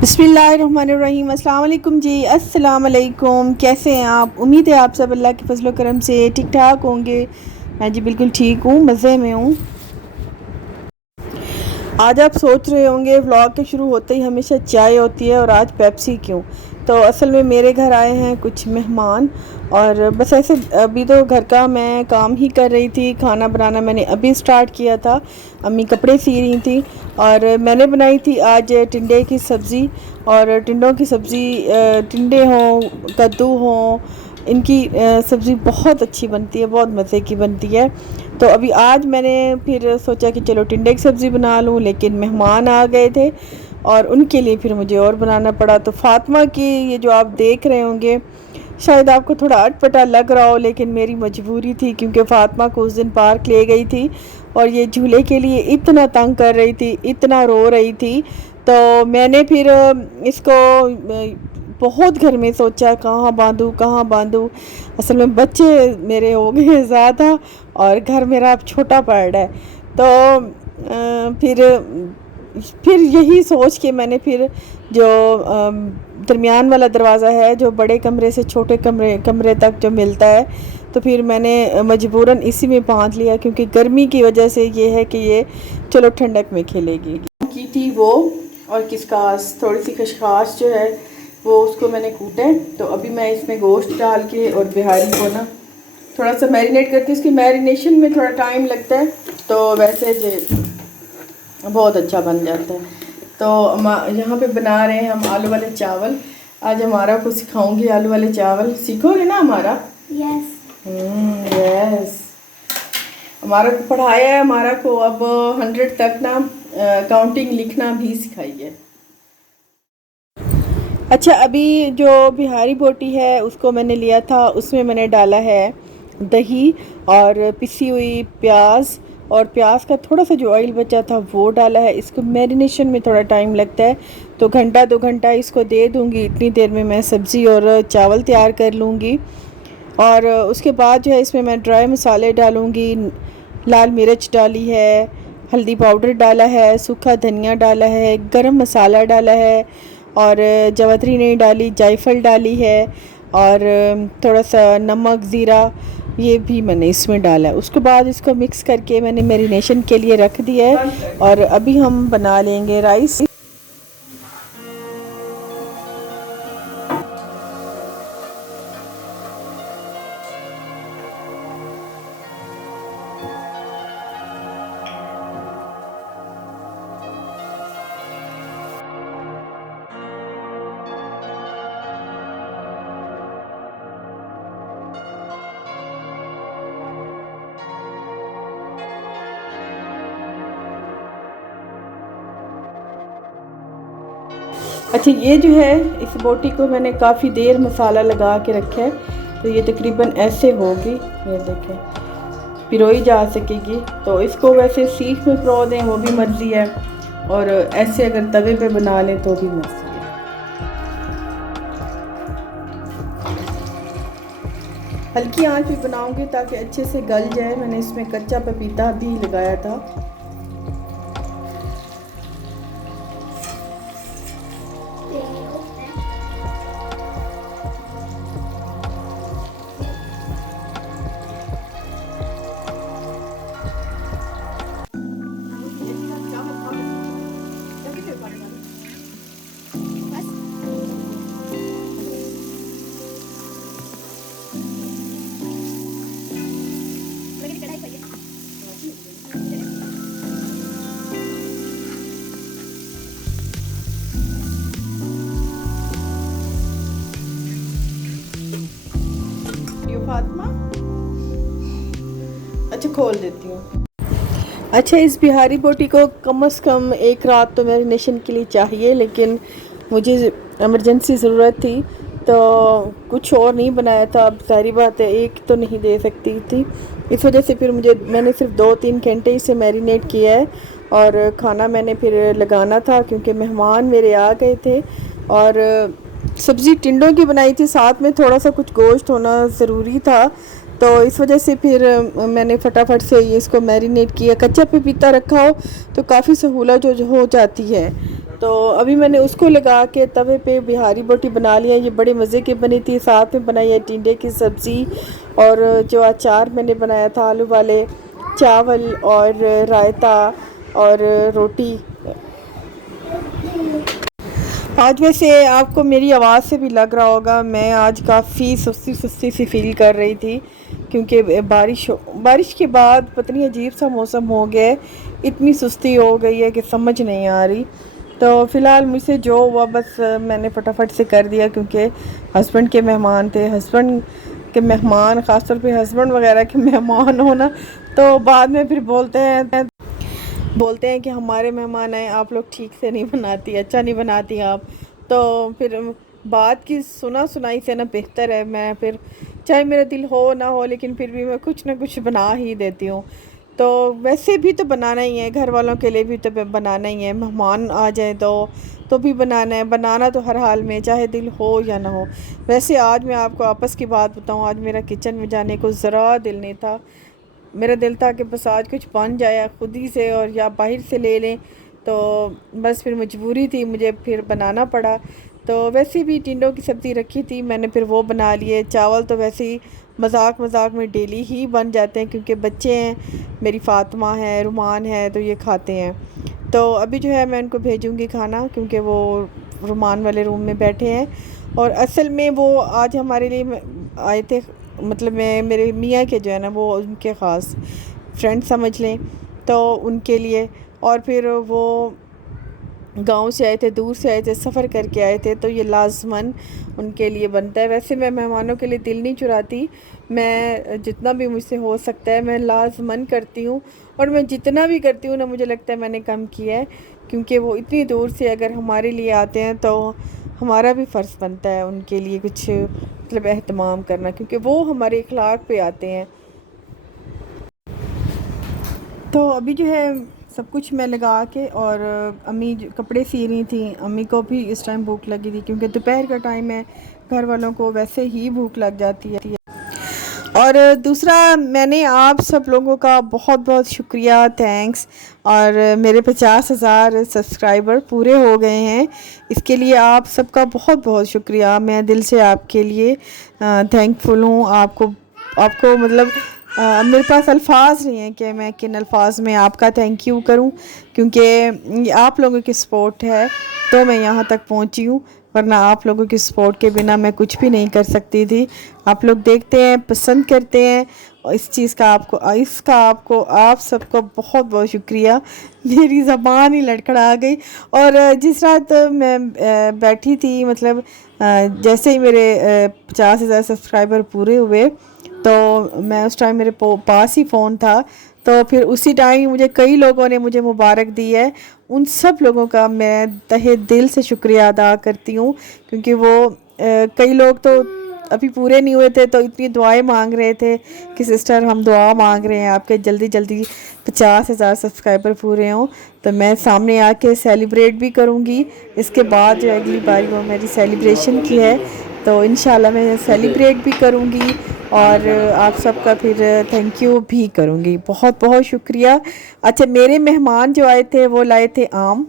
बिस्मिल्लाहिर्रहमानिर्रहीम। अस्सलाम वालेकुम जी। अस्सलाम वालेकुम। कैसे हैं आप? उम्मीद है आप सब अल्लाह के फजल करम से ठीक ठाक होंगे। मैं जी बिल्कुल ठीक हूँ, मज़े में हूँ। आज आप सोच रहे होंगे व्लॉग के शुरू होते ही हमेशा चाय होती है और आज पेप्सी क्यों। तो असल में मेरे घर आए हैं कुछ मेहमान और बस ऐसे अभी तो घर का मैं काम ही कर रही थी। खाना बनाना मैंने अभी स्टार्ट किया था। अम्मी कपड़े सी रही थी और मैंने बनाई थी आज टिंडे की सब्ज़ी। और टिंडों की सब्ज़ी, टिंडे हों कद्दू हों, इनकी सब्ज़ी बहुत अच्छी बनती है, बहुत मज़े की बनती है। तो अभी आज मैंने फिर सोचा कि चलो टिंडे की सब्ज़ी बना लूँ, लेकिन मेहमान आ गए थे और उनके लिए फिर मुझे और बनाना पड़ा। तो फातिमा की ये जो आप देख रहे होंगे शायद आपको थोड़ा अटपटा लग रहा हो, लेकिन मेरी मजबूरी थी क्योंकि फातिमा को उस दिन पार्क ले गई थी और ये झूले के लिए इतना तंग कर रही थी, इतना रो रही थी। तो मैंने फिर इसको बहुत घर में सोचा कहाँ बांधूँ कहाँ बांधूँ। असल में बच्चे मेरे हो गए ज़्यादा और घर मेरा अब छोटा पड़ रहा है। तो फिर यही सोच के मैंने फिर जो दरमियान वाला दरवाज़ा है जो बड़े कमरे से छोटे कमरे तक जो मिलता है, तो फिर मैंने मजबूरन इसी में बांध लिया क्योंकि गर्मी की वजह से ये है कि ये चलो ठंडक में खेलेगी की थी वो। और किसकास थोड़ी सी खशखाश जो है वो उसको मैंने कूटा है। तो अभी मैं इसमें गोश्त डाल के और बिहारी को ना थोड़ा सा मैरिनेट करती हूँ। इसकी मैरिनेशन में थोड़ा टाइम लगता है, तो वैसे जो बहुत अच्छा बन जाता है। तो यहाँ पे बना रहे हैं हम आलू वाले चावल। आज हमारा को सिखाऊंगी आलू वाले चावल। सीखोगे ना हमारा? यस। यस। हमारा को पढ़ाया है, हमारा को अब 100 तक ना काउंटिंग लिखना भी सिखाई है। अच्छा, अभी जो बिहारी बोटी है उसको मैंने लिया था, उसमें मैंने डाला है दही और पिसी हुई प्याज, और प्याज का थोड़ा सा जो ऑयल बचा था वो डाला है। इसको मैरिनेशन में थोड़ा टाइम लगता है, तो घंटा 2 घंटा इसको दे दूँगी। इतनी देर में मैं सब्ज़ी और चावल तैयार कर लूँगी। और उसके बाद जो है इसमें मैं ड्राई मसाले डालूँगी। लाल मिर्च डाली है, हल्दी पाउडर डाला है, सूखा धनिया डाला है, गरम मसाला डाला है और जावित्री नहीं डाली, जायफल डाली है और थोड़ा सा नमक ज़ीरा ये भी मैंने इसमें डाला है। उसके बाद इसको मिक्स करके मैंने मैरिनेशन के लिए रख दिया है और अभी हम बना लेंगे राइस। अच्छा, ये जो है इस बोटी को मैंने काफ़ी देर मसाला लगा के रखा है, तो ये तकरीबन ऐसे होगी। ये देखें, पिरोई जा सकेगी। तो इसको वैसे सीख में पिरो दें वो भी मर्ज़ी है, और ऐसे अगर तवे पे बना लें तो भी मर्ज़ी है। हल्की आंच पे बनाऊंगी ताकि अच्छे से गल जाए। मैंने इसमें कच्चा पपीता भी लगाया था। फातिमा, अच्छा खोल देती हूँ। अच्छा, इस बिहारी बोटी को कम से कम 1 रात तो मैरिनेशन के लिए चाहिए, लेकिन मुझे इमरजेंसी ज़रूरत थी तो कुछ और नहीं बनाया था। अब सारी बात है, एक तो नहीं दे सकती थी, इस वजह से फिर मैंने सिर्फ 2-3 घंटे इसे मैरिनेट किया है। और खाना मैंने फिर लगाना था क्योंकि मेहमान मेरे आ गए थे और सब्ज़ी टिंडों की बनाई थी, साथ में थोड़ा सा कुछ गोश्त होना ज़रूरी था। तो इस वजह से फिर मैंने फटाफट से ये इसको मैरिनेट किया। कच्चा पपीता रखा हो तो काफ़ी सहूलत जो हो जाती है। तो अभी मैंने उसको लगा के तवे पे बिहारी बोटी बना लिया। ये बड़े मज़े की बनी थी। साथ में बनाई है टिंडे की सब्ज़ी, और जो अचार मैंने बनाया था आलू वाले, चावल और रायता और रोटी। आज वैसे आपको मेरी आवाज़ से भी लग रहा होगा मैं आज काफ़ी सुस्ती सुस्ती सी फील कर रही थी, क्योंकि बारिश के बाद पता नहीं अजीब सा मौसम हो गया है। इतनी सुस्ती हो गई है कि समझ नहीं आ रही। तो फ़िलहाल मुझसे जो हुआ बस मैंने फटाफट से कर दिया, क्योंकि हस्बैंड के मेहमान थे। हस्बैंड के मेहमान, ख़ासतौर पे हस्बैंड वगैरह के मेहमान हो ना, तो बाद में फिर बोलते हैं कि हमारे मेहमान आए, आप लोग ठीक से नहीं बनाती, अच्छा नहीं बनाती आप। तो फिर बात की सुना सुनाई से ना बेहतर है मैं फिर, चाहे मेरा दिल हो ना हो, लेकिन फिर भी मैं कुछ ना कुछ बना ही देती हूँ। तो वैसे भी तो बनाना ही है, घर वालों के लिए भी तो बनाना ही है। मेहमान आ जाए तो भी बनाना है, बनाना तो हर हाल में, चाहे दिल हो या ना हो। वैसे आज मैं आपको आपस की बात बताऊँ, आज मेरा किचन में जाने को ज़रा दिल नहीं था। मेरा दिल था कि बस आज कुछ बन जाए खुद ही से, और या बाहर से ले लें। तो बस फिर मजबूरी थी, मुझे फिर बनाना पड़ा। तो वैसे भी टिंडों की सब्ज़ी रखी थी मैंने, फिर वो बना लिए। चावल तो वैसे ही मजाक मजाक में डेली ही बन जाते हैं, क्योंकि बच्चे हैं, मेरी फ़ातिमा है, रुमान है, तो ये खाते हैं। तो अभी जो है मैं उनको भेजूँगी खाना, क्योंकि वो रुमान वाले रूम में बैठे हैं। और असल में वो आज हमारे लिए आए थे, मतलब मैं मेरे मियाँ के जो है ना, वो उनके ख़ास फ्रेंड समझ लें, तो उनके लिए। और फिर वो गांव से आए थे, दूर से आए थे, सफ़र करके आए थे, तो ये लाजमन उनके लिए बनता है। वैसे मैं मेहमानों के लिए दिल नहीं चुराती, मैं जितना भी मुझसे हो सकता है मैं लाजमन करती हूँ। और मैं जितना भी करती हूँ ना, मुझे लगता है मैंने कम किया है, क्योंकि वो इतनी दूर से अगर हमारे लिए आते हैं तो हमारा भी फ़र्ज़ बनता है उनके लिए कुछ मतलब एहतमाम करना, क्योंकि वो हमारे इखलाक पे आते हैं। तो अभी जो है सब कुछ मैं लगा के, और अम्मी जो कपड़े सी रही थी, अम्मी को भी इस टाइम भूख लगी थी, क्योंकि दोपहर का टाइम है, घर वालों को वैसे ही भूख लग जाती है। और दूसरा, मैंने आप सब लोगों का बहुत बहुत शुक्रिया, थैंक्स। और मेरे 50,000 सब्सक्राइबर पूरे हो गए हैं, इसके लिए आप सबका बहुत बहुत शुक्रिया। मैं दिल से आपके लिए थैंकफुल हूँ। आपको आपको मतलब मेरे पास अल्फाज नहीं है कि मैं किन अल्फाज में आपका थैंक यू करूं, क्योंकि आप लोगों की सपोर्ट है तो मैं यहाँ तक पहुँची हूँ, वरना आप लोगों की सपोर्ट के बिना मैं कुछ भी नहीं कर सकती थी। आप लोग देखते हैं, पसंद करते हैं, और इस चीज़ का आपको आप सबको बहुत बहुत शुक्रिया। मेरी ज़बान ही लड़खड़ा गई। और जिस रात मैं बैठी थी, मतलब जैसे ही मेरे 50,000 सब्सक्राइबर पूरे हुए, तो मैं उस टाइम मेरे पास ही फ़ोन था, तो फिर उसी टाइम मुझे कई लोगों ने मुझे मुबारक दी है। उन सब लोगों का मैं तहे दिल से शुक्रिया अदा करती हूँ, क्योंकि वो कई लोग तो अभी पूरे नहीं हुए थे, तो इतनी दुआएं मांग रहे थे कि सिस्टर हम दुआ मांग रहे हैं आपके जल्दी जल्दी 50,000 सब्सक्राइबर पूरे हों। तो मैं सामने आके सेलिब्रेट भी करूँगी। इसके बाद जो अगली बारी वो मेरी सेलिब्रेशन की है, तो इंशाल्लाह मैं सेलिब्रेट भी करूँगी, और आप सबका फिर थैंक यू भी करूँगी। बहुत बहुत शुक्रिया। अच्छा, मेरे मेहमान जो आए थे वो लाए थे आम,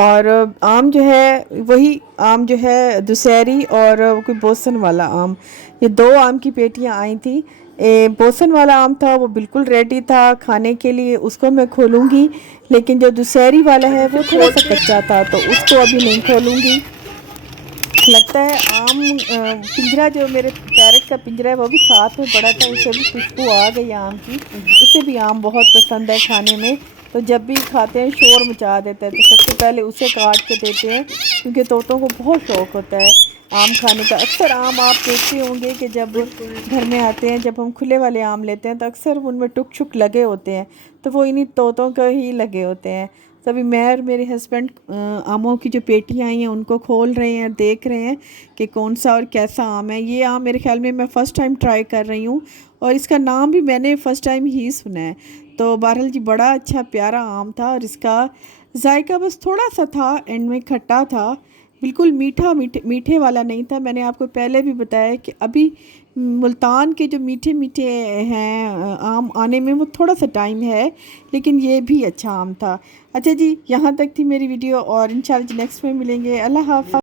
और आम जो है वही आम जो है दुशहरी, और कोई बोसन वाला आम, ये दो आम की पेटियां आई थी। बोसन वाला आम था वो बिल्कुल रेडी था खाने के लिए, उसको मैं खोलूँगी। लेकिन जो दुशहरी वाला है वो थोड़ा सा कच्चा था, तो उसको अभी नहीं खोलूँगी। लगता है आम पिंजरा, जो मेरे पैरट का पिंजरा है वो भी साथ में पड़ा था, उसे भी खुशबू आ गई आम की। उसे भी आम बहुत पसंद है खाने में, तो जब भी खाते हैं शोर मचा देता है, तो सबसे पहले उसे काट के देते हैं, क्योंकि तोतों को बहुत शौक़ होता है आम खाने का। अक्सर आम आप देखते होंगे कि जब घर में आते हैं, जब हम खुले वाले आम लेते हैं, तो अक्सर उनमें टुक छुक लगे होते हैं, तो वो इन्हीं तोतों का ही लगे होते हैं। तभी मैं और मेरे हस्बैंड आमों की जो पेटियाँ आई हैं उनको खोल रहे हैं, देख रहे हैं कि कौन सा और कैसा आम है। ये आम मेरे ख्याल में मैं फ़र्स्ट टाइम ट्राई कर रही हूँ, और इसका नाम भी मैंने फ़र्स्ट टाइम ही सुना है। तो बहरहाल जी बड़ा अच्छा प्यारा आम था, और इसका जायका बस थोड़ा सा था, एंड में खट्टा था, बिल्कुल मीठे वाला नहीं था। मैंने आपको पहले भी बताया कि अभी मुल्तान के जो मीठे मीठे हैं आम आने में वो थोड़ा सा टाइम है, लेकिन ये भी अच्छा आम था। अच्छा जी, यहाँ तक थी मेरी वीडियो और इंशाल्लाह नेक्स्ट में मिलेंगे। अल्लाह हाफ़िज़।